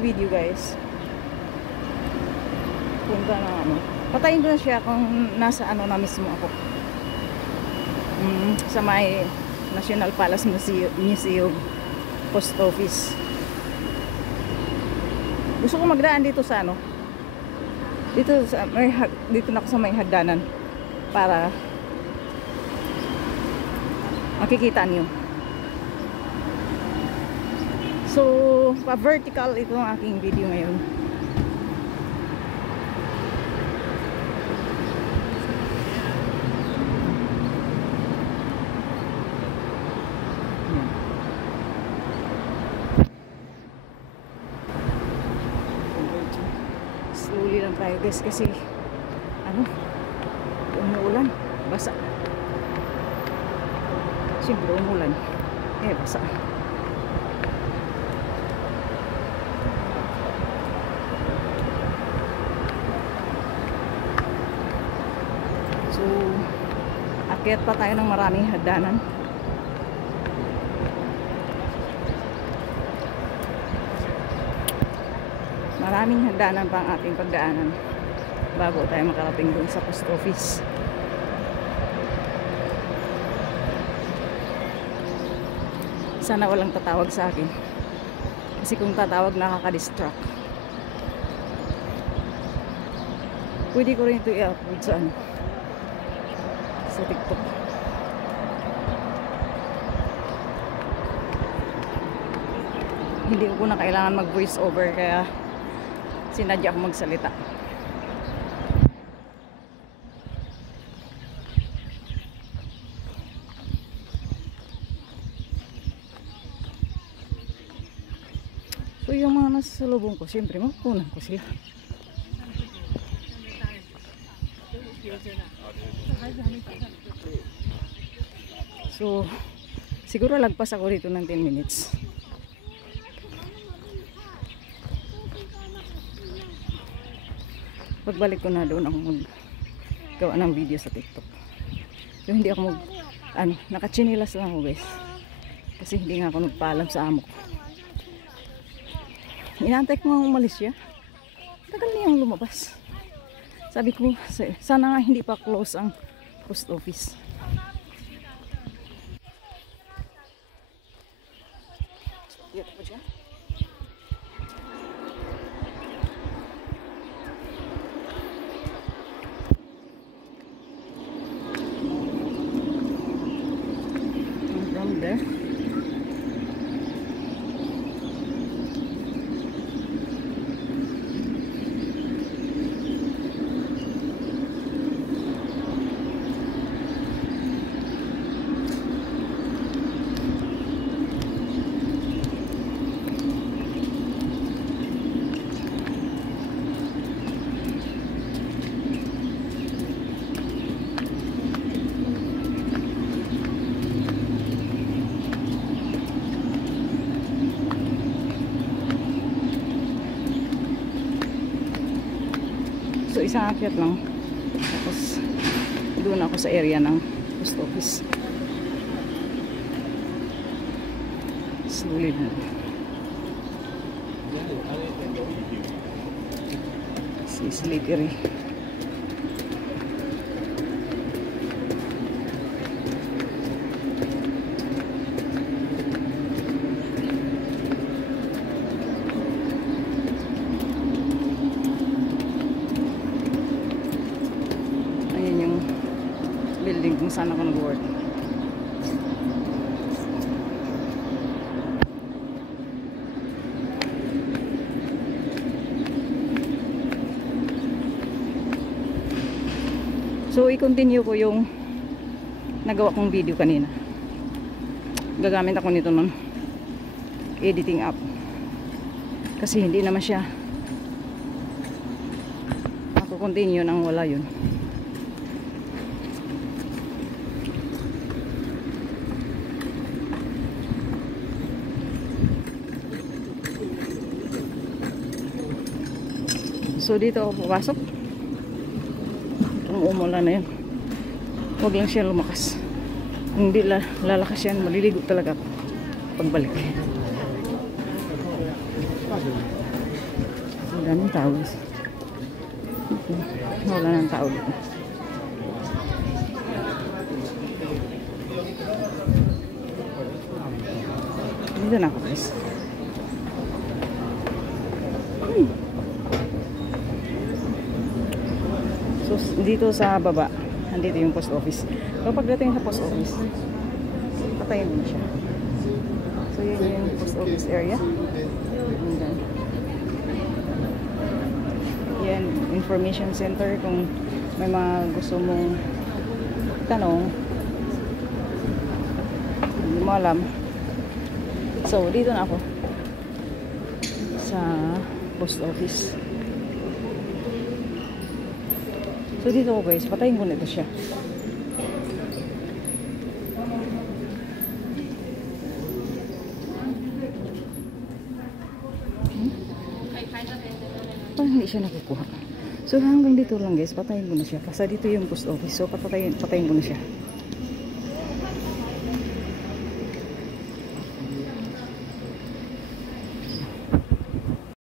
ng video guys. Punta na ano. Patayin ko na siya kung nasa ano na mismo ako. Sa may National Palace Museum Post Office. Gusto ko magdaan dito sa ano. Dito na ako sa may hagdanan para makikita niyo. So, pa-vertical ito ang aking video ngayon. Slowly lang tayo guys kasi ano, umuulan, basa. Siyempre umuulan, basa. So, akyat pa tayo ng maraming hagdanan. Maraming hagdanan pa ang ating pagdaanan bago tayo makarating doon sa post office. Sana walang tatawag sa akin. Kasi kung tatawag, nakaka-distract. Pwede ko rin ito i-upload sa ano, sa TikTok. Hindi ko na kailangan mag voice over kaya sinadya ako magsalita. So yung mga nasa lubong ko, siyempre mapunan ko sila. So siguro lagpas ako dito ng 10 minutes. Pagbalik ko na doon ako maggawa ng video sa TikTok. So hindi ako nakatsinilas lang ako guys. Kasi hindi nga ako nagpaalam sa amo ko. Inaantay ko nga umalis siya. Tagal niyang lumabas. Sabi ko, sana nga hindi pa close ang post office. Dito po siya. From there. So isang akyat lang. Tapos doon ako sa area ng post office. Slowly lang. Si slippery. Building kung saan ako nag-work. So i-continue ko yung nagawa kong video kanina. Gagamit ako nito ng editing app kasi hindi naman siya ako-continue nang wala yun. So dito ako papasok. Kung umulan na yun, huwag lang siya lumakas. Kung hindi lalakas yan, maliligo talaga ako pagbalik. Ang daming tao guys. Okay. Wala ng tao dito. Dito na ako guys. So dito sa baba, andito yung post office. So pagdating sa post office, patayin mo siya. So yun yung post office area. And then, yan, information center kung may mga gusto mong tanong, hindi mo alam. So dito na ako sa post office. So dito ko guys, patayin ko na ito siya. Parang hindi siya nakukuha. So hanggang dito lang guys, patayin ko na siya. Kasi dito yung post office. So patayin ko na siya.